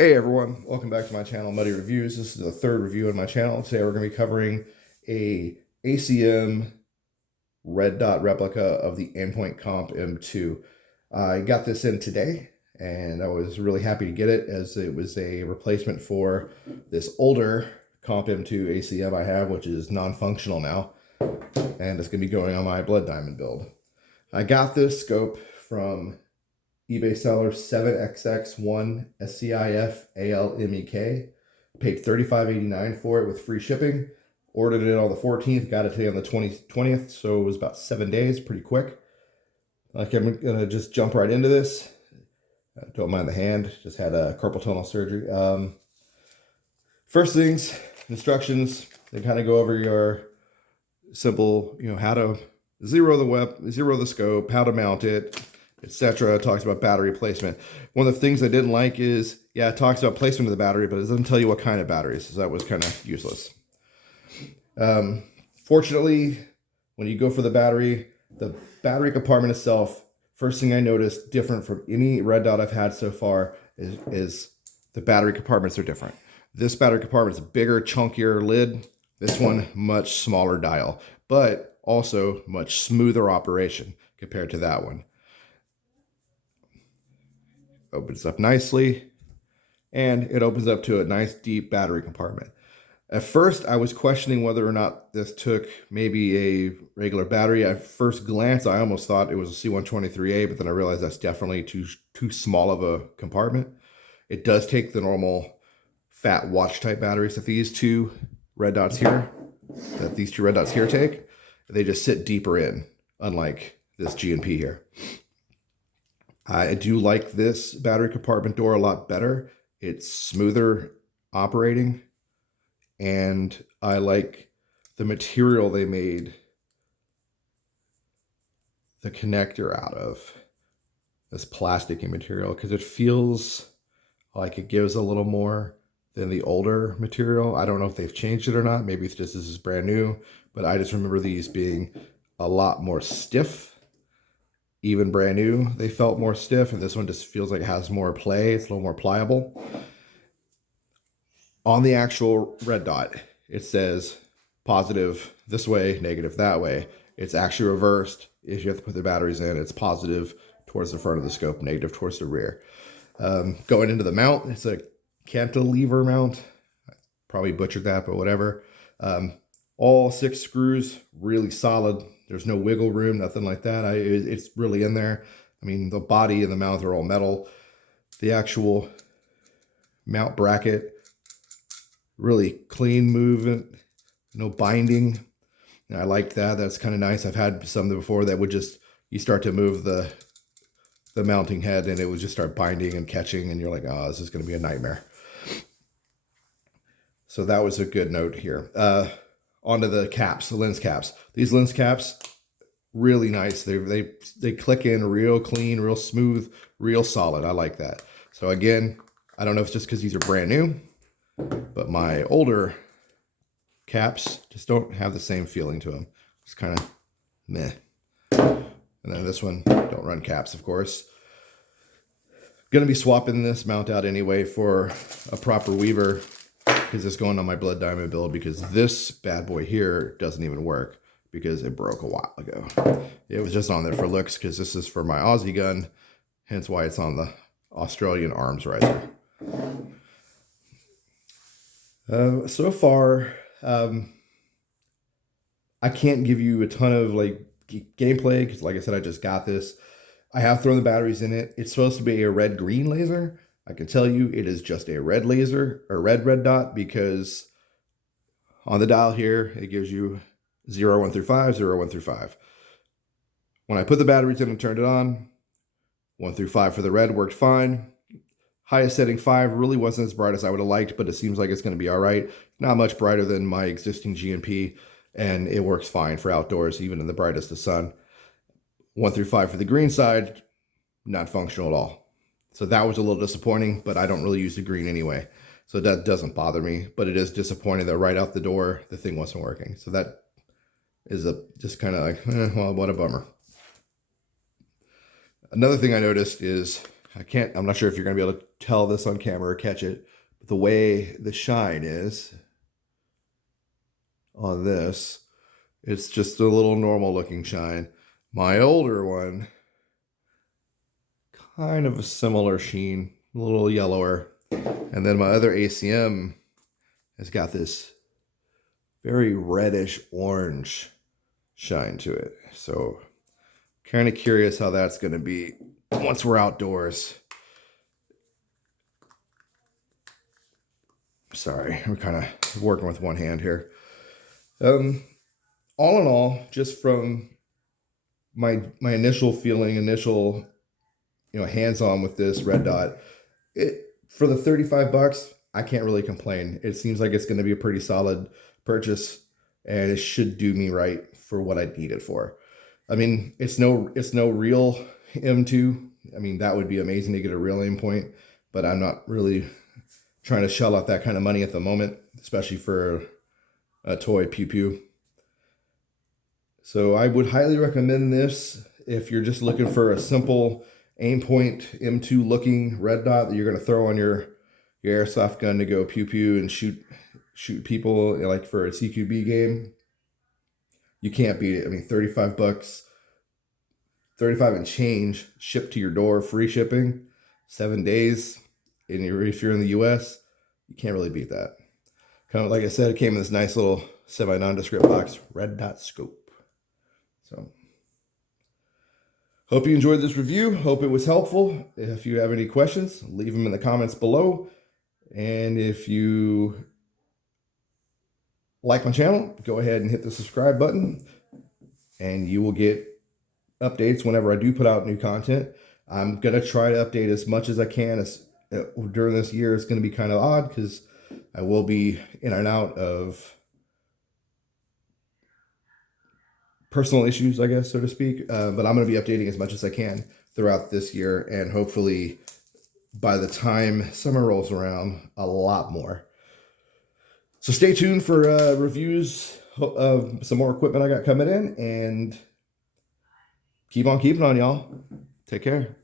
Hey everyone, welcome back to my channel, Muddy Reviews. This is the third review on my channel. Today we're going to be covering a ACM red dot replica of the Aimpoint Comp M2. I got this in today and I was really happy to get it as it was a replacement for this older Comp M2 ACM I have, which is non-functional now, and it's going to be going on my blood diamond build. I got this scope from eBay seller 7XX1 SCIF ALMEK. Paid $35.89 for it with free shipping. Ordered it on the 14th, got it today on the 20th, so it was about 7 days, pretty quick. Like, I'm gonna just jump right into this. Don't mind the hand, just had a carpal tunnel surgery. First things, instructions, they kind of go over your simple, how to zero the scope, how to mount it, etc. It talks about battery placement. One of the things I didn't like is, it talks about placement of the battery, but it doesn't tell you what kind of batteries, so that was kind of useless. Fortunately, when you go for the battery compartment itself, first thing I noticed different from any red dot I've had so far is the battery compartments are different. This battery compartment is a bigger, chunkier lid. This one, much smaller dial, but also much smoother operation compared to that one. Opens up nicely, and it opens up to a nice deep battery compartment. At first, I was questioning whether or not this took maybe a regular battery. At first glance, I almost thought it was a C123A, but then I realized that's definitely too small of a compartment. It does take the normal fat watch type batteries that these two red dots here take. They just sit deeper in, unlike this G&P here. I do like this battery compartment door a lot better. It's smoother operating, and I like the material they made the connector out of, this plasticky material, because it feels like it gives a little more than the older material. I don't know if they've changed it or not. Maybe it's just this is brand new, but I just remember these being a lot more stiff. Even brand new, they felt more stiff, and this one just feels like it has more play. It's a little more pliable. On the actual red dot, it says positive this way, negative that way. It's actually reversed. If you have to put the batteries in, it's positive towards the front of the scope, negative towards the rear. Going into the mount, it's a cantilever mount. I probably butchered that, but whatever. All 6 screws, really solid. There's no wiggle room, nothing like that. It's really in there. I mean, the body and the mount are all metal. The actual mount bracket, really clean movement, no binding. And I like that. That's kind of nice. I've had some before that would just, you start to move the mounting head and it would just start binding and catching, and you're like, oh, this is going to be a nightmare. So that was a good note here. Onto the caps, the lens caps. These lens caps, really nice. They click in real clean, real smooth, real solid. I like that. So again, I don't know if it's just because these are brand new, but my older caps just don't have the same feeling to them. It's kind of meh. And then this one, don't run caps, of course. Gonna be swapping this mount out anyway for a proper weaver, because it's going on my blood diamond build, because this bad boy here doesn't even work because it broke a while ago. It was just on there for looks because this is for my Aussie gun, hence why it's on the Australian arms riser. So far, I can't give you a ton of gameplay because, like I said, I just got this. I have thrown the batteries in it. It's supposed to be a red-green laser. I can tell you it is just a red laser, or red dot, because on the dial here, it gives you 0, 1 through 5, 0, 1 through 5. When I put the batteries in and turned it on, 1 through 5 for the red worked fine. Highest setting 5 really wasn't as bright as I would have liked, but it seems like it's going to be all right. Not much brighter than my existing G&P, and it works fine for outdoors, even in the brightest of sun. 1 through 5 for the green side, not functional at all. So that was a little disappointing, but I don't really use the green anyway, so that doesn't bother me. But it is disappointing that right out the door, the thing wasn't working. So that is just kind of like, well, what a bummer. Another thing I noticed is I'm not sure if you're going to be able to tell this on camera or catch it, but the way the shine is on this, it's just a little normal looking shine. My older one, kind of a similar sheen, a little yellower. And then my other ACM has got this very reddish orange shine to it. So kind of curious how that's going to be once we're outdoors. Sorry, I'm kind of working with one hand here. All in all, just from my initial feeling, hands-on with this red dot, for the 35 bucks, I can't really complain. It seems like it's going to be a pretty solid purchase, and it should do me right for what I need it for. I mean, it's no real M2. I mean, that would be amazing to get a real Aimpoint, but I'm not really trying to shell out that kind of money at the moment, especially for a toy pew pew. So I would highly recommend this if you're just looking for a simple Aimpoint M2 looking red dot that you're going to throw on your airsoft gun to go pew pew and shoot people, like for a CQB game. You can't beat it. I mean, 35 bucks, 35 and change, shipped to your door, free shipping, 7 days. And if you're in the US, you can't really beat that. Kind of like I said, it came in this nice little semi-nondescript box, red dot scope. So hope you enjoyed this review. Hope it was helpful. If you have any questions, leave them in the comments below. And if you like my channel, go ahead and hit the subscribe button, and you will get updates whenever I do put out new content. I'm going to try to update as much as I can. During this year, it's going to be kind of odd because I will be in and out of personal issues, I guess, so to speak. But I'm going to be updating as much as I can throughout this year, and hopefully by the time summer rolls around, a lot more. So stay tuned for reviews of some more equipment I got coming in, and keep on keeping on, y'all. Take care.